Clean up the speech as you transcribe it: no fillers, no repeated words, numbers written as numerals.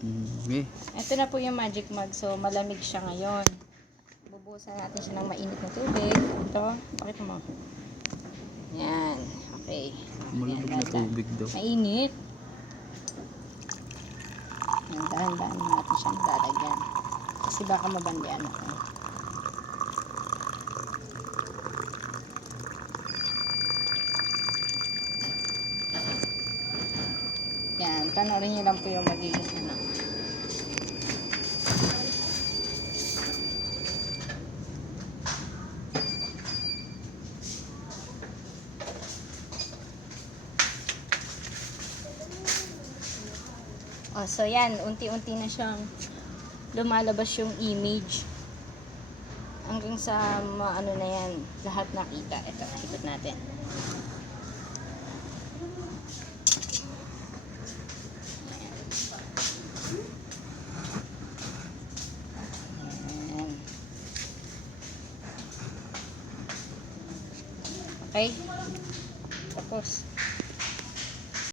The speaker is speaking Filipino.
Okay. Ito na po yung magic mug. So, malamig siya ngayon. Bubuhusan natin siya ng mainit na tubig. Ito, pakita mo. Yan. Okay. Malubog na tubig daw. Mainit. Yan, dahan-dahan natin siyang lalagyan. Kasi baka mabandian ako. Yan, panoorin niyo lang po yung magiging ano. Oh, so yan, unti-unti na siyang lumalabas yung image. Hanggang sa ano na yan, lahat nakita. Ito, ikot natin. Ayan. Okay. Tapos,